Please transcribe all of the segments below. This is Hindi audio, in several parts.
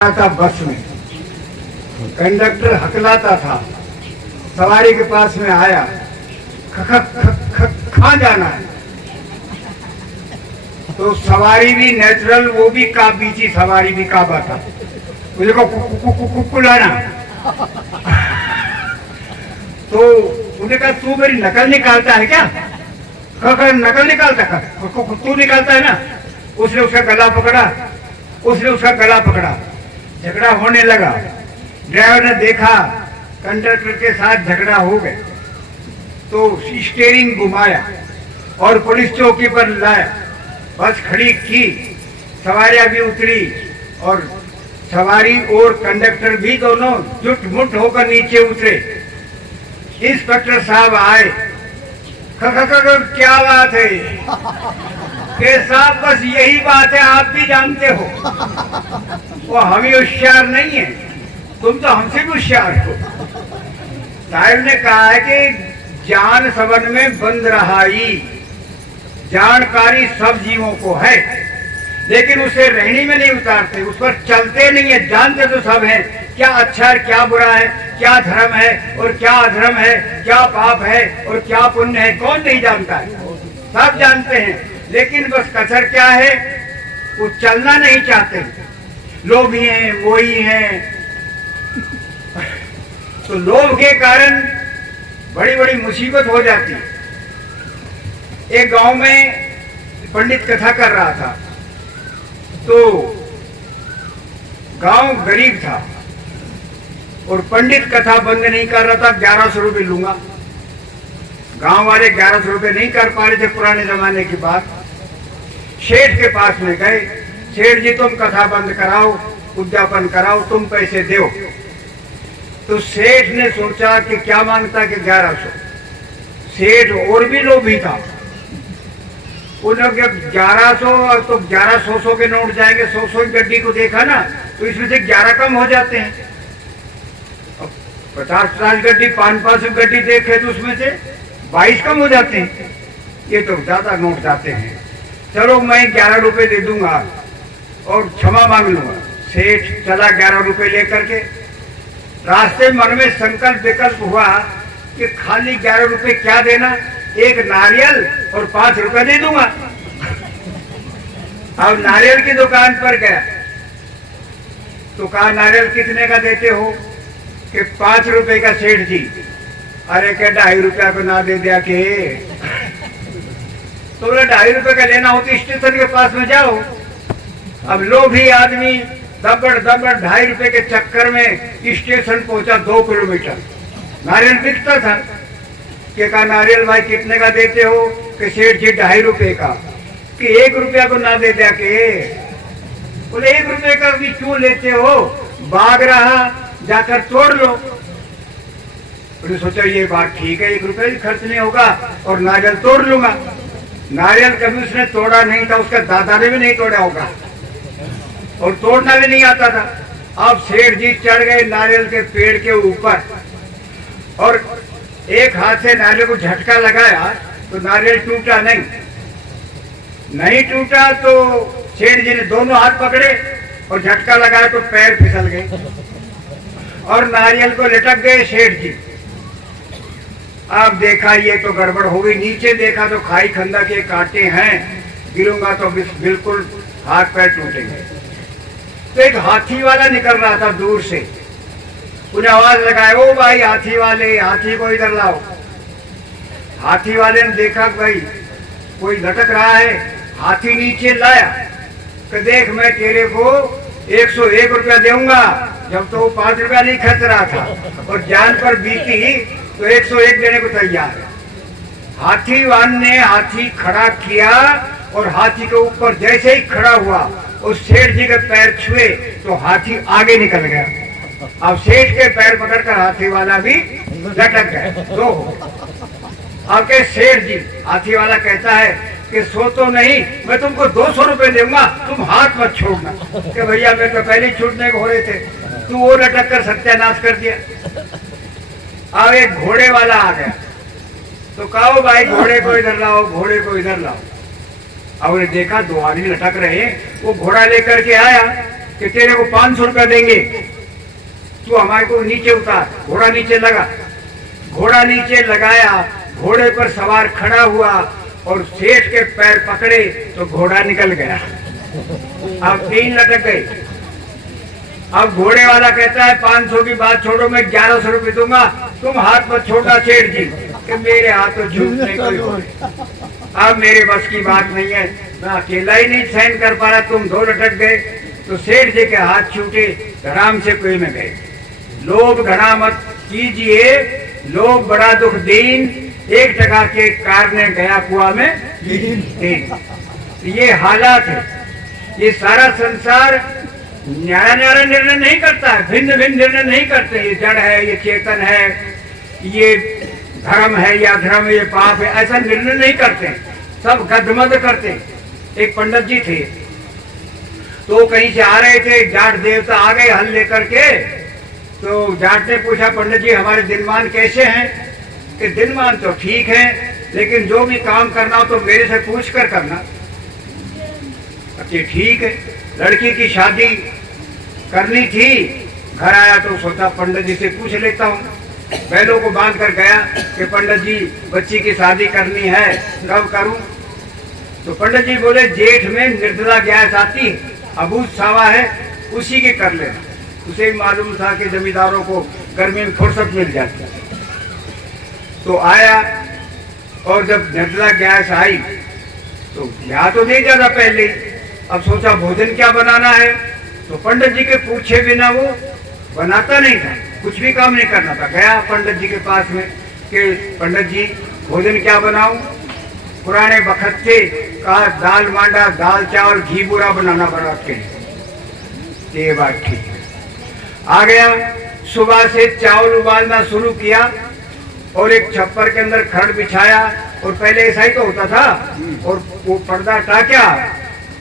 था बस में, कंडक्टर हकलाता था, सवारी के पास में आया, कहाँ जाना है? तो सवारी भी नेचुरल, वो भी बीची सवारी भी काबा था, मुझे को कुकुलाना। तो उन्हें कहा तू मेरी नकल निकालता है क्या? नकल निकालता है, तू निकालता है ना। उसने उसका गला पकड़ा, झगड़ा होने लगा। ड्राइवर ने देखा कंडक्टर के साथ झगड़ा हो गया तो स्टीयरिंग घुमाया और पुलिस चौकी पर लाया, बस खड़ी की, सवारियां भी उतरी और सवारी और कंडक्टर भी दोनों जुट मुट होकर नीचे उतरे। इंस्पेक्टर साहब आए, क्या बात है? के साहब बस यही बात है, आप भी जानते हो। वो हम ही होशियार नहीं है, तुम तो हमसे भी होशियार हो। साहब ने कहा है कि जान सबन में बंद रहाई, जानकारी सब जीवों को है, लेकिन उसे रहनी में नहीं उतारते, उस पर चलते नहीं है। जानते तो सब है क्या अच्छा है, क्या बुरा है, क्या धर्म है और क्या अधर्म है, क्या पाप है और क्या पुण्य है, कौन नहीं जानता है? सब जानते हैं, लेकिन बस कसर क्या है, वो चलना नहीं चाहते, लोभी हैं, वही हैं। तो लोभ के कारण बड़ी बड़ी मुसीबत हो जाती है। एक गांव में पंडित कथा कर रहा था, तो गांव गरीब था और पंडित कथा बंद नहीं कर रहा था। 1100 रुपये लूंगा, गांव वाले 1100 रुपये नहीं कर पा रहे थे पुराने जमाने की बात। सेठ के पास में गए, सेठ जी तुम कथा बंद कराओ, उद्यापन कराओ, तुम पैसे दो। तो सेठ ने सोचा कि क्या मांगता कि 1100। सेठ और भी लोभी था, उन्होंने 1100 तो 1100 के नोट जाएंगे, 100 गड्डी को देखा ना, तो इसमें से 11 कम हो जाते हैं। 50 गड्डी 500 गड्डी देखे तो उसमें से 22 कम हो जाते हैं, ये तो ज्यादा नोट जाते हैं। चलो मैं 11 रुपए दे दूंगा और क्षमा मांग लूंगा। सेठ चला 11 रुपए लेकर के। रास्ते मन में संकल्प विकल्प हुआ कि खाली 11 रुपए क्या देना, एक नारियल और 5 रुपए दे दूंगा। अब नारियल की दुकान पर गया तो कहा नारियल कितने का देते हो? कि 5 रुपए का सेठ जी। अरे क्या 2.5 रुपया को ना दे दिया के? तो बोले 2.5 रुपए का लेना हो तो स्टेशन के पास में जाओ। अब लोभी आदमी दबड़ 2.5 रुपए के चक्कर में स्टेशन पहुंचा 2 किलोमीटर। नारियल बिकता था कि कहा नारियल भाई कितने का देते हो? कि सेठ जी 2.5 रुपए का। कि 1 रुपया को ना दे दिया के? बोले 1 रुपए का भी क्यों लेते हो? भाग रहा, जाकर तोड़ लो। उन्होंने सोचा ये बात ठीक है, 1 रुपया भी खर्च नहीं होगा और नारियल तोड़ लूंगा। नारियल कभी उसने तोड़ा नहीं था, उसका दादा ने भी नहीं तोड़ा होगा और तोड़ना भी नहीं आता था। अब सेठ जी चढ़ गए नारियल के पेड़ के ऊपर और एक हाथ से नारियल को झटका लगाया तो नारियल टूटा नहीं टूटा। तो सेठ जी ने दोनों हाथ पकड़े और झटका लगाया तो पैर फिसल गए और नारियल को लटक गए सेठ जी। अब देखा ये तो गड़बड़ हो गई, नीचे देखा तो खाई खंदा के कांटे हैं, गिरूंगा तो बिल्कुल हाथ पैर टूटेंगे। तो एक हाथी वाला निकल रहा था दूर से, उन्हें आवाज लगाया, ओ भाई हाथी वाले, हाथी को इधर लाओ। हाथी वाले ने देखा भाई कोई लटक रहा है, हाथी नीचे लाया कि देख मैं तेरे को 101 रुपया दूंगा, जब तो वो 5 रुपया नहीं खर्च रहा था और जान पर बीती तो 101 देने को तैयार है। हाथी वान ने हाथी खड़ा किया और हाथी के ऊपर जैसे ही खड़ा हुआ उस सेठ जी के पैर छुए तो हाथी आगे निकल गया। अब सेठ के पैर पकड़कर हाथी वाला भी लटक गया। तो अब के सेठ जी, हाथी वाला कहता है कि सो तो नहीं, मैं तुमको 200 रुपए दूंगा, तुम हाथ मत छोड़ना। कि भैया मैं तो पहले ही छूटने को हो रहे थे, तू वो लटक कर सत्यानाश कर दिया। अब एक घोड़े वाला आ गया तो कहो भाई घोड़े को इधर लाओ, घोड़े को इधर लाओ। और देखा 2 आदमी लटक रहे, वो घोड़ा लेकर के आया कि तेरे को 500 रुपया देंगे, तू हमारे को नीचे उतार। घोड़ा नीचे लगा, घोड़ा नीचे लगाया, घोड़े पर सवार खड़ा हुआ और सेठ के पैर पकड़े तो घोड़ा निकल गया। अब 3 लटक गए। अब घोड़े वाला कहता है 500 की बात छोड़ो, मैं 1100 रुपये दूंगा, तुम हाथ मत छोड़ना सेठ जी। कि मेरे हाथ तो झूठने कोई, अब मेरे बस की बात नहीं है, मैं अकेला ही नहीं सहन कर पा रहा, तुम 2 लटक गए। तो सेठ जी के हाथ छूटे, धड़ाम से कुएं में गए। लोभ घड़ा मत कीजिए, लोभ बड़ा दुख दीन, 1 टका के कारने गया कुआ में दीन। ये हालात है। ये सारा संसार न्यारा न्यारा निर्णय नहीं करता है, भिन्न भिन्न निर्णय नहीं करते। ये जड़ है, ये चेतन है, ये धर्म है या धर्म, ये पाप है, ऐसा निर्णय नहीं करते। सब गदमद करते। एक पंडित जी थे, तो कहीं से आ रहे थे, जाट देवता आ गए हल लेकर के। तो जाट ने पूछा, पंडित जी हमारे दिनमान कैसे हैं? कि दिनमान तो ठीक है, लेकिन जो भी काम करना हो तो मेरे से पूछ कर करना। अच्छा ठीक है। लड़की की शादी करनी थी, घर आया तो सोचा पंडित जी से पूछ लेता हूँ। बैलों को बांध कर गया कि पंडित जी बच्ची की शादी करनी है, कब करूं? तो पंडित जी बोले जेठ में निर्जला गैस आती है, अबूझ सावा है, उसी के कर लेना। उसे मालूम था कि जमींदारों को गर्मी में फुर्सत मिल जाती है। तो आया और जब निर्जला गैस आई तो यहाँ तो नहीं जाता पहले। अब सोचा भोजन क्या बनाना है, तो पंडित जी के पूछे बिना वो बनाता नहीं था, कुछ भी काम नहीं करना था। गया पंडित जी के पास में कि पंडित जी भोजन क्या बनाऊं? पुराने बखत्ते का दाल मांडा, दाल चावल घी बुरा बनाना बरात के लिए। ये बात ठीक है। आ गया, सुबह से चावल उबालना शुरू किया और एक छप्पर के अंदर खड़ बिछाया, और पहले ऐसा ही तो होता था, और वो पर्दा टाक्या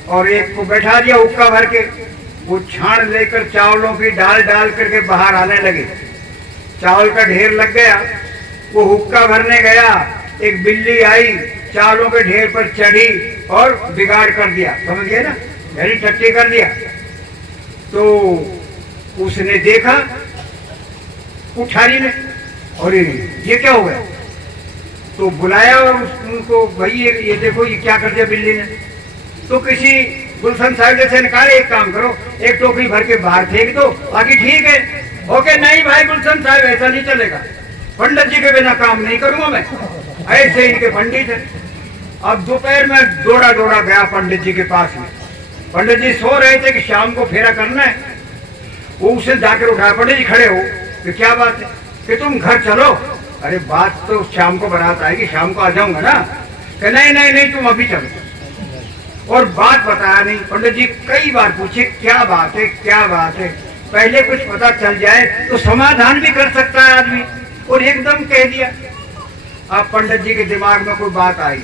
और एक को बैठा दिया हुक्का भर के। वो छान लेकर चावलों की डाल डाल करके बाहर आने लगे। चावल का ढेर लग गया, वो हुक्का भरने गया, एक बिल्ली आई, चावलों के ढेर पर चढ़ी और बिगाड़ कर दिया, समझ गए ना, यानी टट्टी कर दिया। तो उसने देखा उठारी ने, और ये क्या हो गया? तो बुलाया और उनको, भाई ये देखो ये क्या कर दिया बिल्ली ने। तो किसी गुलशन साहब जैसे ने कहा एक काम करो, एक टोकरी भर के बाहर फेंक दो, बाकी ठीक है। ओके नहीं भाई गुलशन साहब ऐसा नहीं चलेगा, पंडित जी के बिना काम नहीं करूंगा मैं। ऐसे इनके पंडित है। अब दोपहर में दौड़ा दौड़ा गया पंडित जी के पास में। पंडित जी सो रहे थे कि शाम को फेरा करना है। वो उसे जाकर उठाया, पंडित जी खड़े हो, कि क्या बात है? कि तुम घर चलो। अरे बात तो शाम को बारात आएगी, शाम को आ जाऊंगा ना। कि नहीं नहीं नहीं तुम अभी चलो। और बात बताया नहीं। पंडित जी कई बार पूछे क्या बात है, क्या बात है। पहले कुछ पता चल जाए तो समाधान भी कर सकता है आदमी, और एकदम कह दिया। अब पंडित जी के दिमाग में कोई बात आई,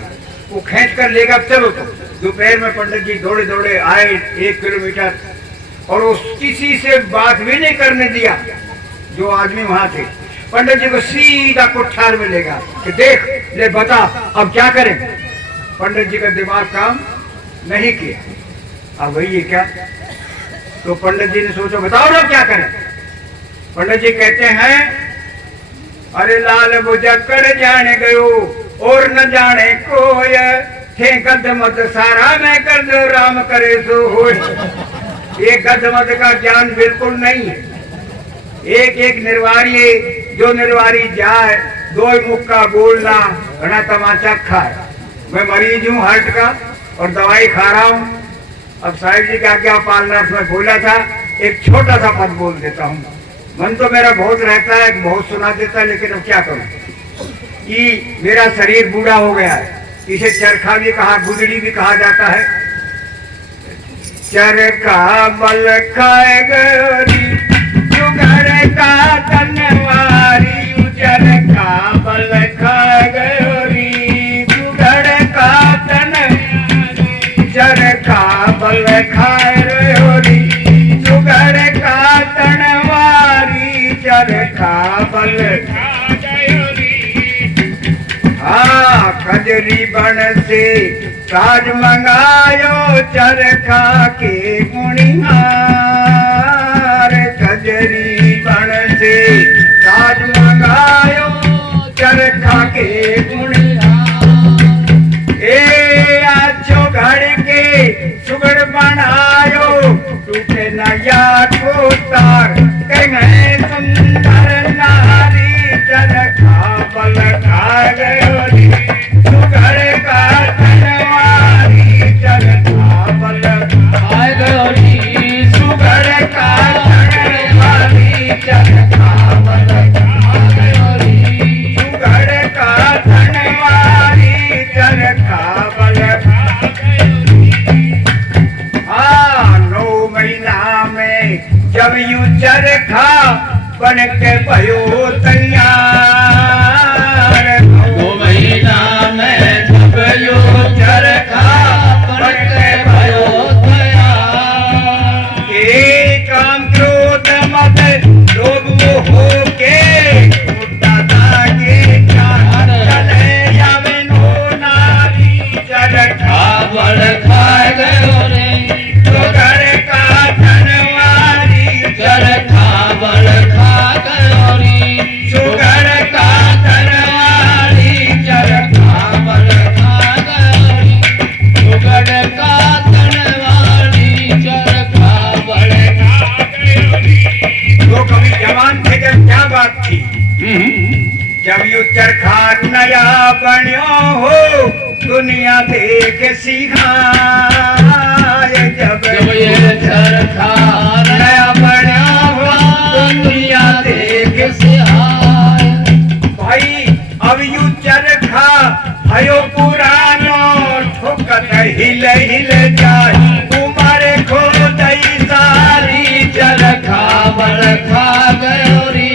वो खींच कर लेगा, चलो तो। दोपहर में पंडित जी दौड़े दौड़े आए 1 किलोमीटर, और वो किसी से बात भी नहीं करने दिया जो आदमी वहां थे। पंडित जी को सीधा कोठार में ले गया कि देख ले बता अब क्या करें। पंडित जी का दिमाग काम नहीं किया। अब वही ये क्या? तो पंडित जी ने सोचा बताओ ना क्या करें। पंडित जी कहते हैं अरे लाल बुझक्कड़ जाने गयो और न जाने कोय, थे गदमद सारा मैं कर दो राम करे सो होय। ये गदमद का ज्ञान बिल्कुल नहीं है। एक एक निर्वारी, जो निर्वारी जाए, 2 मुक्का बोलना घना तमाचा खाए। मैं मरीज हूँ हार्ट का और दवाई खा रहा हूँ। अब साहिब जी का क्या पालना मैं बोला था, एक छोटा सा पद बोल देता हूँ। मन तो मेरा बहुत रहता है, बहुत सुना देता है, लेकिन अब क्या करूँ कि मेरा शरीर बूढ़ा हो गया है। इसे चरखा भी कहा, गुदड़ी भी कहा जाता है। चरखा बल खाए गरी जुगर का तनवारी, चरखा बल खाए गरी जुगर का तनवारी, चरखा बल खाए गरी जुगर का तनवारी, चरखा बल खजरी बन से साज मंगायो चरखा के गुणिहार। कन्हैया को तार कन्है सुंदर नारी चरखा बल खा गयो रे सुघर का धनवारी चरखा बल खा गयो रे सुघर का धनवारी चरखा बल खा गयो रे सुघर का धनवारी चरखा बल खा गयो रे। हाँ 9 महीना में जब यू चरखा बन के भयो तैयार 2 महीना में जब यो चरखा बन के भयो तैयार। एक काम क्रोध मत लोभ हो के दादा के चार चले जावे नो नारी चरखा बल खा गयो रे सुघर का धनवारी चरखा बल खा गयो रे सुघर का धनवारी चरखा बल खा गयो रे सुघड़ का धनवारी चरखा बल खा गयो रे। वो कभी जवान थे जब क्या बात थी जब यू चरखा नया बन्यो हो दुनिया देख सिखाए जब ये चरखा नया बना हुआ दुनिया देख से आए। भाई अब यू चरखा हयो पुरानो ठोकत हिल हिल जाए तुम्हारे खो दई सारी चरखा बल खा गयो रे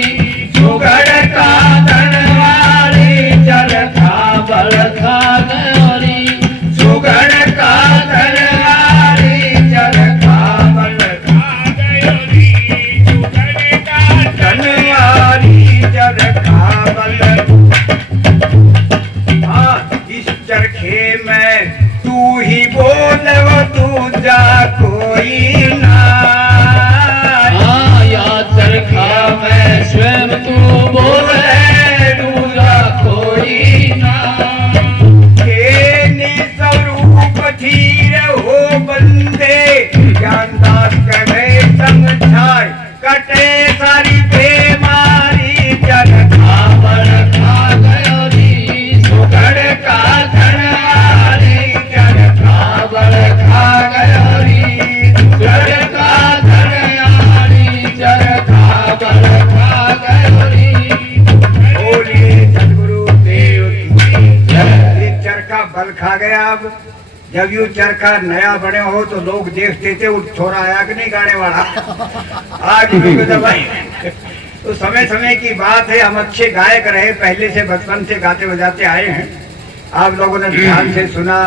सुघड़ का धनवारी चरखा बल खा गयो रे सुघड़ का धनवारी चरखा बल खा गयो रे सुघड़ का धनवारी चरखा बल। हाँ इस चरखे में तू ही बोल तू जा कोई ना हाँ या चरखा में स्वयं तू बोले दूजा कोई ना। के निस्वरूप धीर हो बंदे ज्ञानदास कहे समझाए कटे सारी बेमारी चरखा बल खा गयो रे सुघड़ का धनवारी चरखा बल खा गयो रे सुघड़ का धनवारी चरखा बल खा गयो रे। बोलिए सदगुरु देव की जय। ये चरखा बल खा गया। अब जब यू चरखा नया बने हो तो लोग देखते थे वो छोरा आया कि नहीं गाने वाला आज भी तो भाई तो समय समय की बात है। हम अच्छे गायक रहे पहले से बचपन से गाते बजाते आए हैं। आप लोगों ने ध्यान से सुना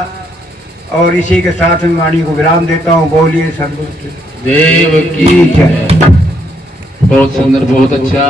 और इसी के साथ में वाणी को विराम देता हूँ। बोलिए सदगुरु देव की जय। बहुत सुंदर बहुत अच्छा।